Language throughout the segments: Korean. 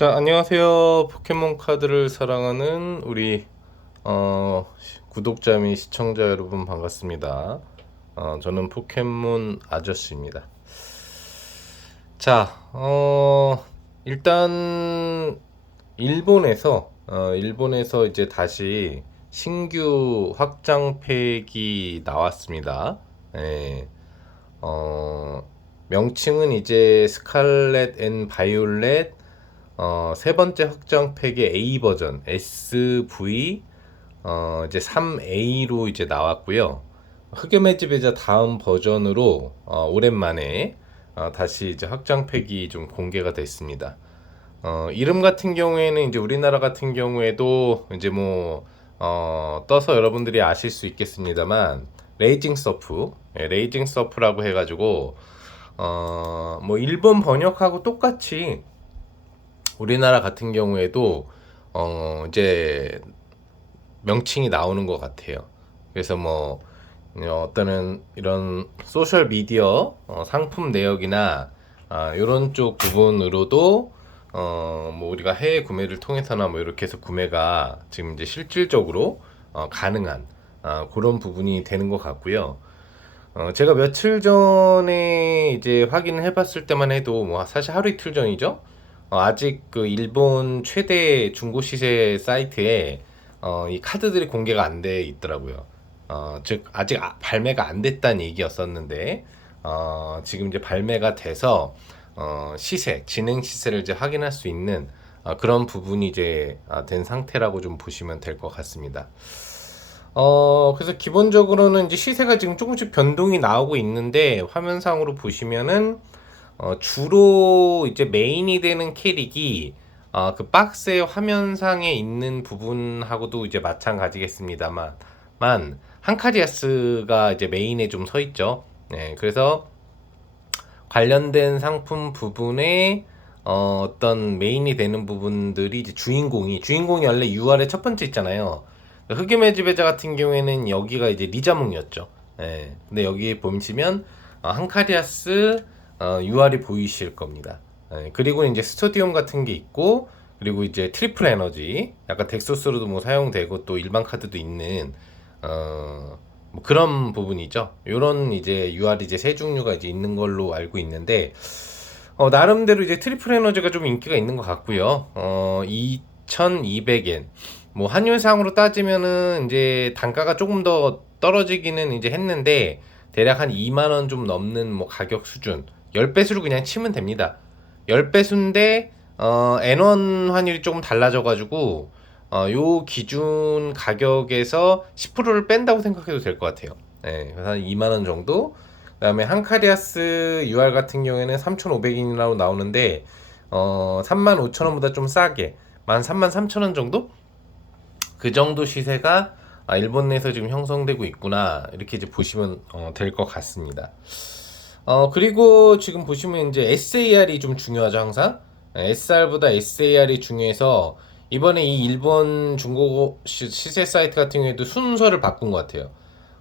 자, 안녕하세요. 포켓몬 카드를 사랑하는 우리 구독자 및 시청자 여러분 반갑습니다. 저는 포켓몬 아저씨입니다. 자, 일단 일본에서 이제 다시 신규 확장팩이 나왔습니다. 예. 명칭은 이제 스칼렛 앤 바이올렛 세 번째 확장팩의 A 버전 SV 이제 3A로 이제 나왔고요. 흑염의 지배자 다음 버전으로 오랜만에 다시 이제 확장팩이 좀 공개가 됐습니다. 이름 같은 경우에는 이제 우리나라 같은 경우에도 이제 뭐 떠서 여러분들이 아실 수 있겠습니다만 레이징 서프, 레이징 서프라고 해가지고 뭐 일본 번역하고 똑같이 우리나라 같은 경우에도 이제 명칭이 나오는 것 같아요. 그래서 뭐 어떤 이런 소셜 미디어 상품 내역이나 이런 쪽 부분으로도 뭐 우리가 해외 구매를 통해서나 뭐 이렇게 해서 구매가 지금 이제 실질적으로 가능한 그런 부분이 되는 것 같고요. 제가 며칠 전에 이제 확인을 해봤을 때만 해도 뭐 사실 하루 이틀 전이죠. 아직 그 일본 최대 중고 시세 사이트에 이 카드들이 공개가 안 돼 있더라고요. 즉 아직 발매가 안 됐다는 얘기였었는데 지금 이제 발매가 돼서 시세, 진행 시세를 이제 확인할 수 있는 그런 부분이 이제 된 상태라고 좀 보시면 될 것 같습니다. 그래서 기본적으로는 이제 시세가 지금 조금씩 변동이 나오고 있는데 화면상으로 보시면은 주로 이제 메인이 되는 캐릭이 그 박스의 화면상에 있는 부분하고도 이제 마찬가지겠습니다만 한카리아스가 이제 메인에 좀 서 있죠. 네, 그래서 관련된 상품 부분에 어떤 메인이 되는 부분들이 이제 주인공이 원래 UR의 첫 번째 있잖아요. 흑염의 지배자 같은 경우에는 여기가 이제 리자몽이었죠. 예. 근데 여기 보시면 한카리아스 UR이 보이실 겁니다. 예. 그리고 이제 스터디움 같은 게 있고, 그리고 이제 트리플 에너지, 약간 덱소스로도 뭐 사용되고 또 일반 카드도 있는 뭐 그런 부분이죠. 요런 이제 UR이 이제 세 종류가 이제 있는 걸로 알고 있는데 나름대로 이제 트리플 에너지가 좀 인기가 있는 것 같고요. 2,200엔. 뭐 환율상으로 따지면은 이제 단가가 조금 더 떨어지기는 이제 했는데 대략 한 2만 원 좀 넘는 뭐 가격 수준. 10배수로 그냥 치면 됩니다. 10배수인데 N1 환율이 조금 달라져 가지고 요 기준 가격에서 10%를 뺀다고 생각해도 될 것 같아요. 네, 그래서 한 2만 원 정도. 그다음에 한카리아스 UR 같은 경우에는 3,500엔이라고 나오는데 35,000원보다 좀 싸게 13,300원 정도? 그 정도 시세가 일본 내에서 지금 형성되고 있구나 이렇게 이제 보시면 될 것 같습니다. 그리고 지금 보시면 이제 SAR이 좀 중요하죠 항상. SR보다 SAR이 중요해서 이번에 이 일본 중고 시세 사이트 같은 경우에도 순서를 바꾼 것 같아요.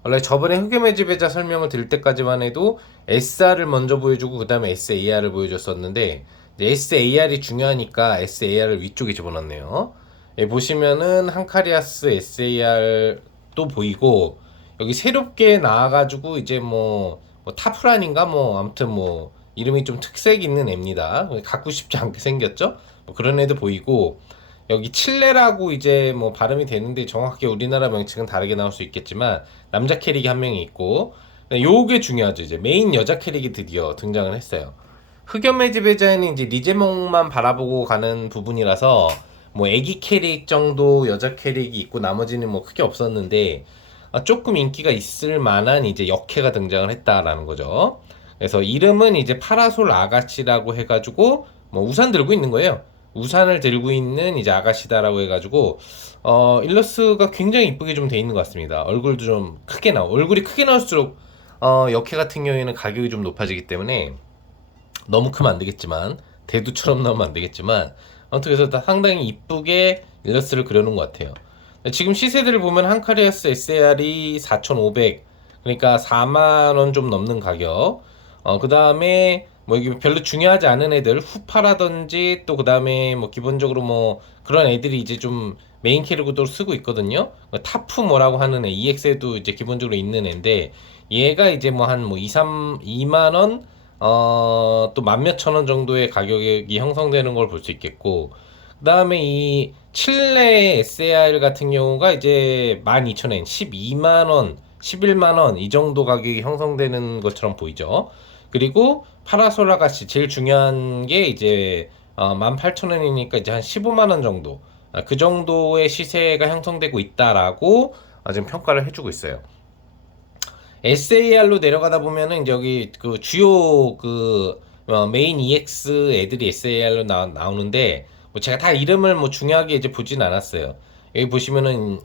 원래 저번에 흑염의 지배자 설명을 드릴 때까지만 해도 SR을 먼저 보여주고 그 다음에 SAR을 보여줬었는데 SAR이 중요하니까 SAR을 위쪽에 집어넣네요. 예, 보시면은 한카리아스 SAR도 보이고 여기 새롭게 나와가지고 이제 뭐 타프란인가 뭐 아무튼 뭐 이름이 좀 특색 있는 애입니다. 갖고 싶지 않게 생겼죠? 뭐 그런 애도 보이고 여기 칠레라고 이제 뭐 발음이 되는데 정확하게 우리나라 명칭은 다르게 나올 수 있겠지만 남자 캐릭이 한 명이 있고 요게 중요하죠. 이제 메인 여자 캐릭이 드디어 등장을 했어요. 흑염의 지배자에는 이제 리제몽만 바라보고 가는 부분이라서 뭐 애기 캐릭 정도 여자 캐릭이 있고 나머지는 뭐 크게 없었는데 조금 인기가 있을 만한 이제 역캐가 등장을 했다라는 거죠. 그래서 이름은 이제 파라솔 아가씨라고 해가지고 뭐 우산 들고 있는 거예요. 우산을 들고 있는 이제 아가씨다라고 해가지고 일러스트가 굉장히 이쁘게 좀 돼 있는 것 같습니다. 얼굴도 좀 크게 얼굴이 크게 나올수록 역캐 같은 경우에는 가격이 좀 높아지기 때문에 너무 크면 안 되겠지만 대두처럼 나오면 안 되겠지만 아무튼 그래서 상당히 이쁘게 일러스트를 그려놓은 것 같아요. 지금 시세들을 보면 한카리아스 SAR이 4,500 그러니까 4만 원 좀 넘는 가격. 그 다음에 뭐 이게 별로 중요하지 않은 애들 후파라든지 또 그다음에 뭐 기본적으로 뭐 그런 애들이 이제 좀 메인 캐릭으로 쓰고 있거든요. 타프 뭐라고 하는 애 EX에도 이제 기본적으로 있는 애인데 얘가 이제 뭐 한 뭐 2만 원 또 만 몇천 원 정도의 가격이 형성되는 걸 볼 수 있겠고 그다음에 이 칠레 SAR 같은 경우가 이제 12,000엔 12만 원 11만 원 이 정도 가격이 형성되는 것처럼 보이죠. 그리고 파라솔 아가씨 제일 중요한 게 이제 18,000원이니까 이제 한 15만 원 정도 그 정도의 시세가 형성되고 있다라고 지금 평가를 해주고 있어요. SAR로 내려가다 보면은 이제 여기 그 주요 그 메인 EX 애들이 SAR로 나오는데 뭐 제가 다 이름을 뭐 중요하게 이제 보진 않았어요. 여기 보시면은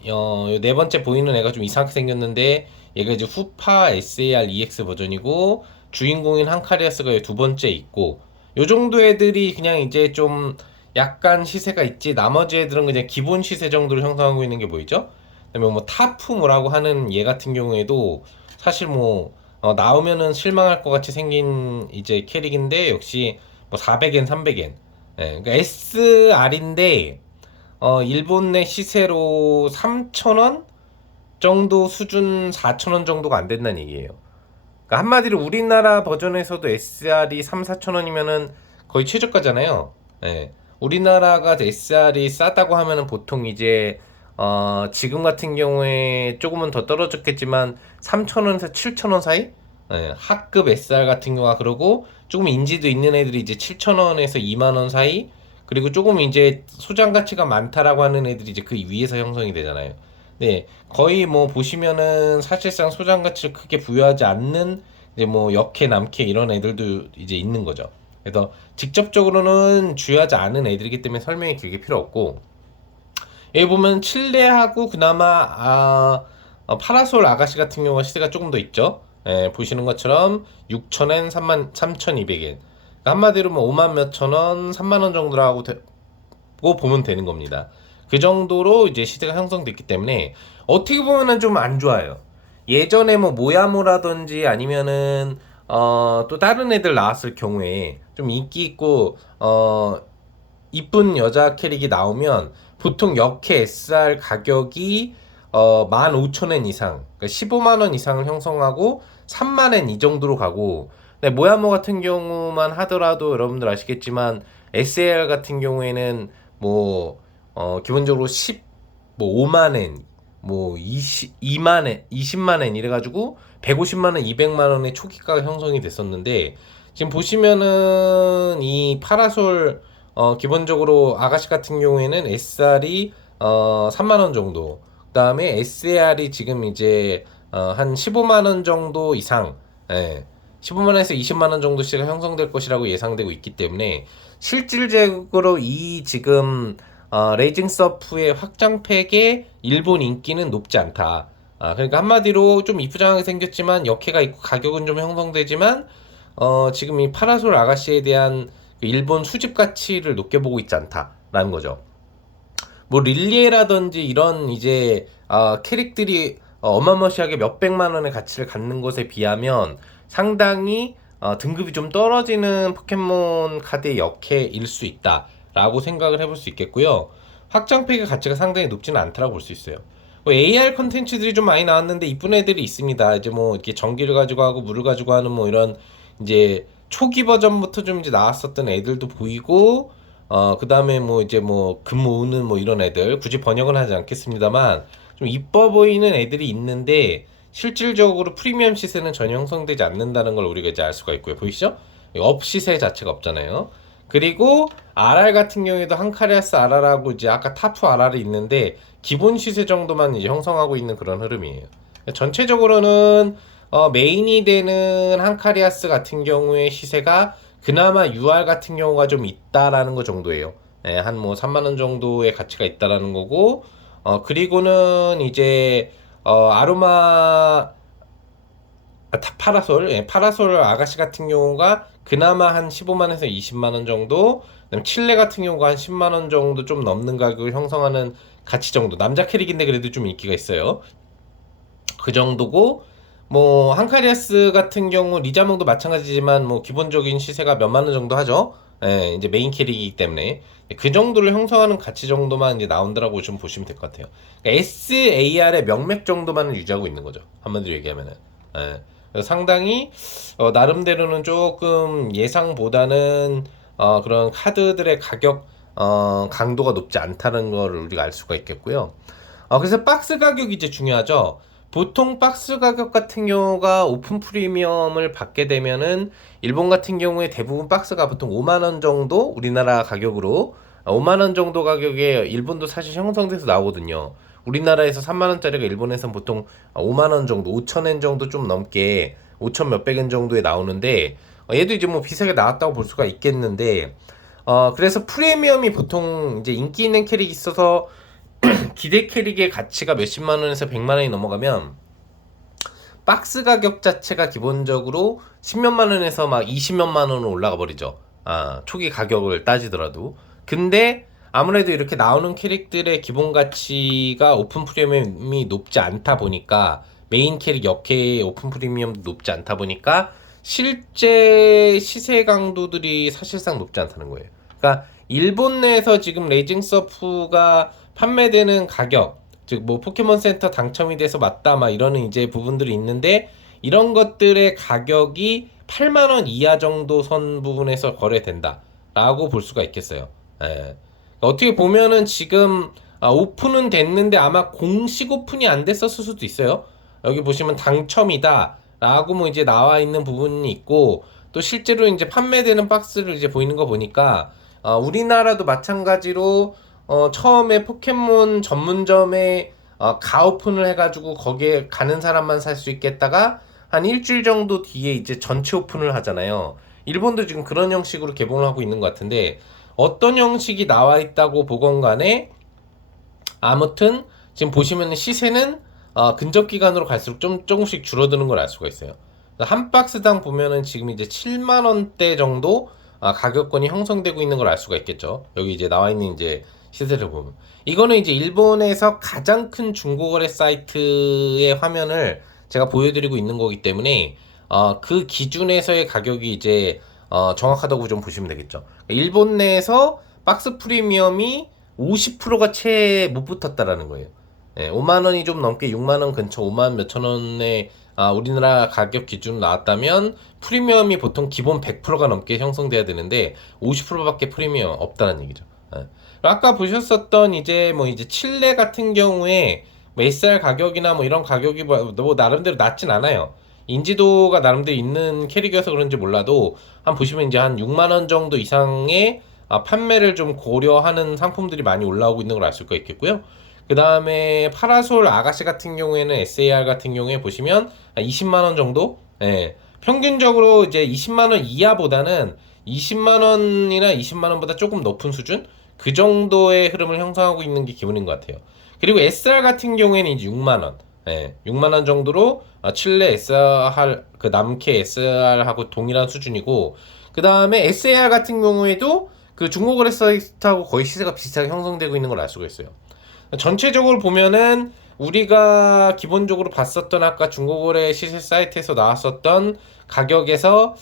네 번째 보이는 애가 좀 이상하게 생겼는데 얘가 이제 후파 SAR EX 버전이고 주인공인 한카리아스가 두 번째 있고 요 정도 애들이 그냥 이제 좀 약간 시세가 있지 나머지 애들은 그냥 기본 시세 정도로 형성하고 있는 게 보이죠? 그다음에 뭐 타프 뭐라고 하는 얘 같은 경우에도 사실 뭐 나오면은 실망할 것 같이 생긴 이제 캐릭인데 역시 뭐 400엔 300엔 그러니까 SR인데 일본 내 시세로 3,000원 정도 수준 4,000원 정도가 안 된다는 얘기예요. 그러니까 한마디로 우리나라 버전에서도 SR이 3, 4천 원이면은 거의 최저가잖아요. 예. 우리나라가 SR이 싸다고 하면은 보통 이제 지금 같은 경우에 조금은 더 떨어졌겠지만 3천 원에서 7천 원 사이? 예. 하급 SR 같은 경우가 그러고 조금 인지도 있는 애들이 이제 7천 원에서 2만 원 사이? 그리고 조금 이제 소장 가치가 많다라고 하는 애들이 이제 그 위에서 형성이 되잖아요. 네, 거의 뭐 보시면은 사실상 소장 가치를 크게 부여하지 않는 이제 뭐 역캐, 남캐 이런 애들도 이제 있는 거죠. 그래서 직접적으로는 주요하지 않은 애들이기 때문에 설명이 길게 필요 없고 여기 보면 칠레하고 그나마 파라솔 아가씨 같은 경우가 시세가 조금 더 있죠. 예, 보시는 것처럼 6,000엔, 3,200엔. 한마디로 뭐 5만 몇천 원, 3만 원 정도라고 보면 되는 겁니다. 그 정도로 이제 시대가 형성됐기 때문에 어떻게 보면은 좀 안 좋아요. 예전에 뭐 모야모라든지 아니면은 또 다른 애들 나왔을 경우에 좀 인기 있고 이쁜 여자 캐릭이 나오면 보통 역해 SR 가격이 15,000엔 이상, 그러니까 15만 원 이상을 형성하고 3만 엔 이 정도로 가고 네, 모야모 같은 경우만 하더라도 여러분들 아시겠지만 SAR 같은 경우에는 뭐 기본적으로 5만 엔, 뭐 2만 엔, 20만 엔 이래가지고 150만 원, 200만 원의 초기가가 형성이 됐었는데 지금 보시면은 이 파라솔 기본적으로 아가씨 같은 경우에는 SR이 3만 원 정도, 그다음에 SAR이 지금 이제 한 15만 원 정도 이상, 예. 15만 원에서 20만 원 정도씩 형성될 것이라고 예상되고 있기 때문에 실질적으로 이 지금 레이징 서프의 확장팩의 일본 인기는 높지 않다. 그러니까 한마디로 좀 이쁘장하게 생겼지만 역해가 있고 가격은 좀 형성되지만 지금 이 파라솔 아가씨에 대한 그 일본 수집 가치를 높게 보고 있지 않다라는 거죠. 뭐 릴리에라든지 이런 이제 캐릭들이 어마무시하게 몇백만 원의 가치를 갖는 것에 비하면 상당히 등급이 좀 떨어지는 포켓몬 카드의 역해일 수 있다라고 생각을 해볼 수 있겠고요. 확장팩의 가치가 상당히 높지는 않다라고 볼 수 있어요. 뭐 AR 컨텐츠들이 좀 많이 나왔는데 이쁜 애들이 있습니다. 이제 뭐 이렇게 전기를 가지고 하고 물을 가지고 하는 뭐 이런 이제 초기 버전부터 좀 이제 나왔었던 애들도 보이고 그 다음에 뭐 이제 뭐 금 모으는 뭐 이런 애들 굳이 번역은 하지 않겠습니다만 좀 이뻐 보이는 애들이 있는데 실질적으로 프리미엄 시세는 전혀 형성되지 않는다는 걸 우리가 이제 알 수가 있고요. 보이시죠? 업 시세 자체가 없잖아요. 그리고 RR 같은 경우에도 한카리아스 RR하고 이제 아까 타프 RR이 있는데 기본 시세 정도만 이제 형성하고 있는 그런 흐름이에요. 전체적으로는 메인이 되는 한카리아스 같은 경우의 시세가 그나마 UR 같은 경우가 좀 있다라는 거 정도예요. 네, 한 뭐 3만 원 정도의 가치가 있다라는 거고 그리고는 이제 아로마 파라솔, 예, 파라솔 아가씨 같은 경우가 그나마 한 15만에서 20만 원 정도, 그다음 칠레 같은 경우가 한 10만 원 정도 좀 넘는 가격을 형성하는 가치 정도. 남자 캐릭인데 그래도 좀 인기가 있어요. 그 정도고 뭐 한카리아스 같은 경우 리자몽도 마찬가지지만 뭐 기본적인 시세가 몇만 원 정도 하죠. 예, 이제 메인 캐릭이기 때문에 그 정도를 형성하는 가치 정도만 이제 나온다라고 좀 보시면 될 것 같아요. 그러니까 SAR의 명맥 정도만을 유지하고 있는 거죠. 한마디로 얘기하면은. 예. 그래서 상당히 나름대로는 조금 예상보다는 그런 카드들의 가격 강도가 높지 않다는 걸 우리가 알 수가 있겠고요. 그래서 박스 가격이 이제 중요하죠. 보통 박스 가격 같은 경우가 오픈 프리미엄을 받게 되면은 일본 같은 경우에 대부분 박스가 보통 5만 원 정도 우리나라 가격으로 5만 원 정도 가격에 일본도 사실 형성돼서 나오거든요. 우리나라에서 3만 원짜리가 일본에서는 보통 5만 원 정도, 5천 엔 정도 좀 넘게 5천 몇백 엔 정도에 나오는데 얘도 이제 뭐 비싸게 나왔다고 볼 수가 있겠는데 그래서 프리미엄이 보통 이제 인기 있는 캐릭이 있어서 기대 캐릭의 가치가 몇십만 원에서 100만 원이 넘어가면 박스 가격 자체가 기본적으로 10몇만 원에서 막 20몇만 원으로 올라가 버리죠. 초기 가격을 따지더라도. 근데 아무래도 이렇게 나오는 캐릭들의 기본 가치가 오픈 프리미엄이 높지 않다 보니까 메인 캐릭 역해 오픈 프리미엄도 높지 않다 보니까 실제 시세 강도들이 사실상 높지 않다는 거예요. 그러니까 일본 내에서 지금 레이징 서프가 판매되는 가격, 즉 뭐 포켓몬 센터 당첨이 돼서 맞다 막 이러는 이제 부분들이 있는데 이런 것들의 가격이 8만 원 이하 정도 선 부분에서 거래된다라고 볼 수가 있겠어요. 예. 그러니까 어떻게 보면은 지금 오픈은 됐는데 아마 공식 오픈이 안 됐었을 수도 있어요. 여기 보시면 당첨이다라고 뭐 이제 나와 있는 부분이 있고 또 실제로 이제 판매되는 박스를 이제 보이는 거 보니까 우리나라도 마찬가지로 처음에 포켓몬 전문점에 가오픈을 해가지고 거기에 가는 사람만 살 수 있겠다가 한 일주일 정도 뒤에 이제 전체 오픈을 하잖아요. 일본도 지금 그런 형식으로 개봉을 하고 있는 것 같은데 어떤 형식이 나와 있다고 보건 간에 아무튼 지금 보시면 시세는 근접 기간으로 갈수록 좀 조금씩 줄어드는 걸 알 수가 있어요. 한 박스당 보면은 지금 이제 7만 원대 정도 가격권이 형성되고 있는 걸 알 수가 있겠죠. 여기 이제 나와 있는 이제 시세를 보면 이거는 이제 일본에서 가장 큰 중고거래 사이트의 화면을 제가 보여드리고 있는 거기 때문에 그 기준에서의 가격이 이제 정확하다고 좀 보시면 되겠죠. 일본 내에서 박스 프리미엄이 50%가 채 못 붙었다라는 거예요. 예, 5만 원이 좀 넘게 6만 원 근처 5만 몇천 원에 우리나라 가격 기준 나왔다면 프리미엄이 보통 기본 100%가 넘게 형성돼야 되는데 50%밖에 프리미엄 없다는 얘기죠. 예. 아까 보셨었던 이제 뭐 이제 칠레 같은 경우에 뭐 SR 가격이나 뭐 이런 가격이 뭐 나름대로 낮진 않아요. 인지도가 나름대로 있는 캐릭이어서 그런지 몰라도 한 보시면 이제 한 6만 원 정도 이상의 판매를 좀 고려하는 상품들이 많이 올라오고 있는 걸 알 수가 있겠고요. 그 다음에 파라솔 아가씨 같은 경우에는 SAR 같은 경우에 보시면 20만 원 정도? 예. 평균적으로 이제 20만 원 이하보다는 20만 원이나 20만 원보다 조금 높은 수준? 그 정도의 흐름을 형성하고 있는 게 기본인 것 같아요. 그리고 SR 같은 경우에는 이제 6만 원. 예. 6만 원 정도로 칠레 SR 그 남캐 SR하고 동일한 수준이고 그 다음에 SAR 같은 경우에도 그 중고거래 사이트하고 거의 시세가 비슷하게 형성되고 있는 걸 알 수가 있어요. 전체적으로 보면은 우리가 기본적으로 봤었던 아까 중고거래 시세 사이트에서 나왔었던 가격에서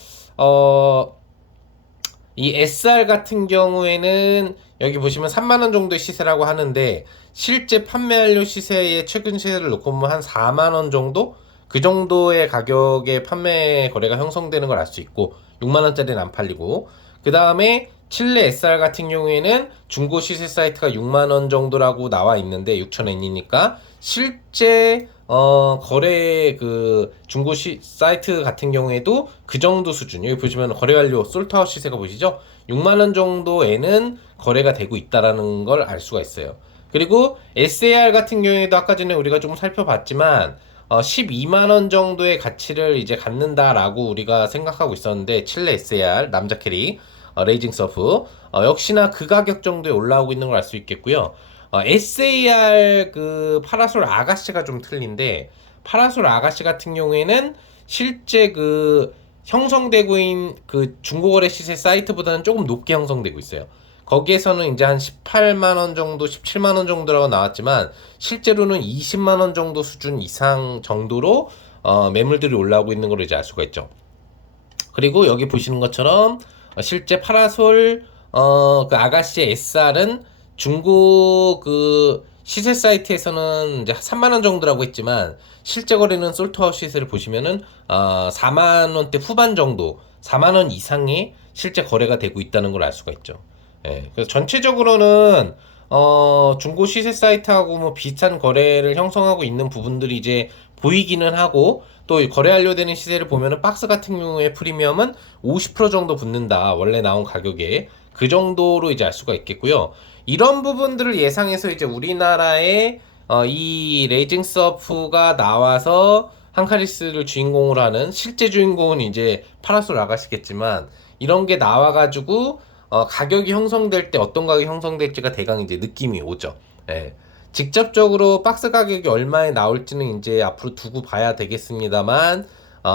이 SR 같은 경우에는 여기 보시면 3만 원 정도의 시세라고 하는데 실제 판매한료 시세의 최근 시세를 놓고 보면 한 4만 원 정도? 그 정도의 가격의 판매 거래가 형성되는 걸 알 수 있고 6만 원짜리는 안 팔리고 그 다음에 칠레 SR 같은 경우에는 중고 시세 사이트가 6만 원 정도라고 나와 있는데 6,000엔이니까 실제 거래 그 중고 사이트 같은 경우에도 그 정도 수준 여기 보시면 거래 완료 솔트아웃 시세가 보시죠 6만 원 정도에는 거래가 되고 있다라는 걸 알 수가 있어요. 그리고 SAR 같은 경우에도 아까 전에 우리가 조금 살펴봤지만 12만 원 정도의 가치를 이제 갖는다라고 우리가 생각하고 있었는데 칠레 SAR 남자 캐릭 레이징 서프 역시나 그 가격 정도에 올라오고 있는 걸 알 수 있겠고요. SAR 그 파라솔 아가씨가 좀 틀린데 파라솔 아가씨 같은 경우에는 실제 그 형성되고 있는 그 중고거래 시세 사이트보다는 조금 높게 형성되고 있어요. 거기에서는 이제 한 18만 원 정도, 17만 원 정도라고 나왔지만 실제로는 20만 원 정도 수준 이상 정도로 매물들이 올라오고 있는 걸 이제 알 수가 있죠. 그리고 여기 보시는 것처럼 실제 파라솔 그 아가씨의 SR은 중국 그 시세 사이트에서는 이제 3만 원 정도라고 했지만 실제 거래는 솔트아웃 시세를 보시면은 4만 원대 후반 정도, 4만 원 이상의 실제 거래가 되고 있다는 걸 알 수가 있죠. 예, 그래서 전체적으로는 중고 시세 사이트하고 뭐 비슷한 거래를 형성하고 있는 부분들이 이제 보이기는 하고, 또 거래하려 되는 시세를 보면은 박스 같은 경우에 프리미엄은 50% 정도 붙는다, 원래 나온 가격에. 그 정도로 이제 알 수가 있겠고요. 이런 부분들을 예상해서 이제 우리나라에 이 레이징 서프가 나와서 한카리스를 주인공으로 하는, 실제 주인공은 이제 파라솔 아가씨겠지만, 이런 게 나와가지고 가격이 형성될 때 어떤 가격이 형성될지가 대강 이제 느낌이 오죠. 예. 직접적으로 박스 가격이 얼마에 나올지는 이제 앞으로 두고 봐야 되겠습니다만,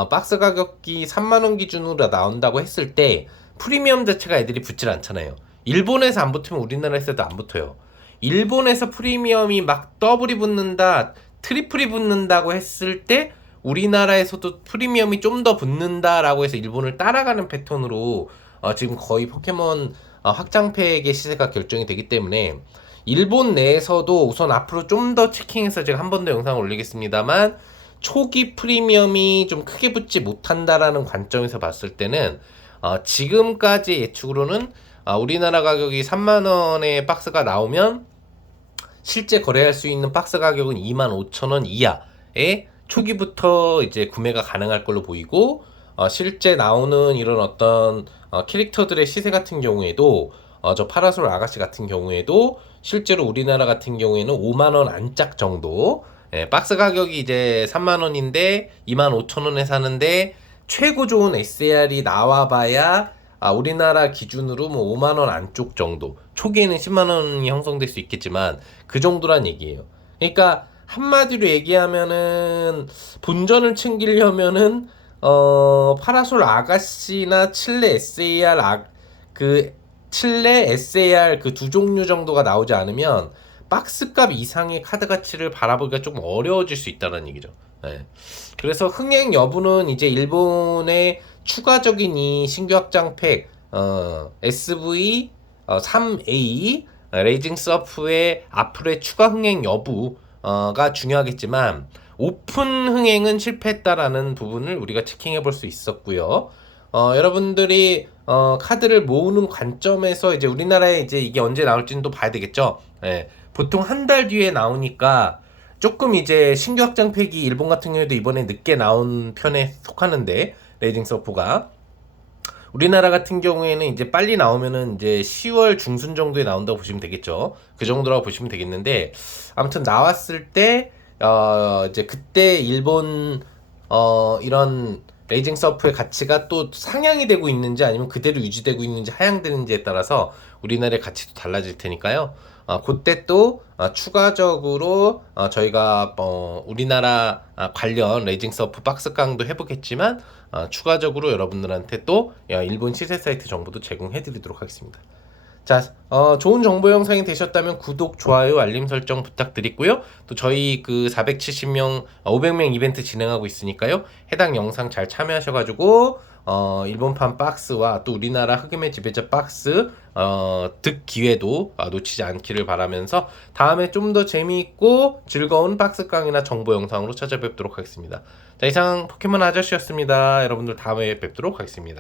박스 가격이 3만원 기준으로 나온다고 했을 때 프리미엄 자체가 애들이 붙질 않잖아요. 일본에서 안 붙으면 우리나라에서도 안 붙어요. 일본에서 프리미엄이 막 더블이 붙는다, 트리플이 붙는다고 했을 때 우리나라에서도 프리미엄이 좀 더 붙는다라고 해서 일본을 따라가는 패턴으로 지금 거의 포켓몬 확장팩의 시세가 결정이 되기 때문에, 일본 내에서도 우선 앞으로 좀 더 체킹해서 제가 한 번 더 영상을 올리겠습니다만, 초기 프리미엄이 좀 크게 붙지 못한다라는 관점에서 봤을 때는 지금까지 예측으로는 우리나라 가격이 3만원의 박스가 나오면 실제 거래할 수 있는 박스 가격은 25,000원 이하에 초기부터 이제 구매가 가능할 걸로 보이고, 실제 나오는 이런 어떤 캐릭터들의 시세 같은 경우에도 저 파라솔 아가씨 같은 경우에도 실제로 우리나라 같은 경우에는 5만원 안짝 정도, 박스 가격이 이제 3만원인데 25,000원에 사는데 최고 좋은 SAR이 나와봐야 우리나라 기준으로 뭐 5만원 안쪽 정도, 초기에는 10만원이 형성될 수 있겠지만 그 정도란 얘기예요. 그러니까 한마디로 얘기하면은 본전을 챙기려면은 파라솔 아가씨나 칠레 SAR 그 칠레 SAR 그 두 종류 정도가 나오지 않으면 박스값 이상의 카드 가치를 바라보기가 조금 어려워질 수 있다는 얘기죠. 네. 그래서 흥행 여부는 이제 일본의 추가적인 이 신규 확장팩 SV 3A 레이징 서프의 앞으로의 추가 흥행 여부가 중요하겠지만, 오픈 흥행은 실패했다라는 부분을 우리가 체킹해 볼 수 있었고요. 여러분들이 카드를 모으는 관점에서 이제 우리나라에 이제 이게 언제 나올지는 또 봐야 되겠죠. 예. 보통 한 달 뒤에 나오니까 조금 이제 신규 확장팩이 일본 같은 경우에도 이번에 늦게 나온 편에 속하는데, 레이징 서프가 우리나라 같은 경우에는 이제 빨리 나오면은 이제 10월 중순 정도에 나온다고 보시면 되겠죠. 그 정도라고 보시면 되겠는데, 아무튼 나왔을 때 이제 그때 일본 이런 레이징 서프의 가치가 또 상향이 되고 있는지 아니면 그대로 유지되고 있는지 하향되는지에 따라서 우리나라의 가치도 달라질 테니까요. 그때 또 추가적으로 저희가 우리나라 관련 레이징 서프 박스 강도 해보겠지만, 추가적으로 여러분들한테 또 일본 시세 사이트 정보도 제공해 드리도록 하겠습니다. 자, 좋은 정보 영상이 되셨다면 구독, 좋아요, 알림 설정 부탁드리고요. 또 저희 그 470명, 500명 이벤트 진행하고 있으니까요. 해당 영상 잘 참여하셔가지고 일본판 박스와 또 우리나라 흑임의 지배자 박스 득 기회도 놓치지 않기를 바라면서 다음에 좀 더 재미있고 즐거운 박스 강의나 정보 영상으로 찾아뵙도록 하겠습니다. 자, 이상 포켓몬 아저씨였습니다. 여러분들 다음에 뵙도록 하겠습니다.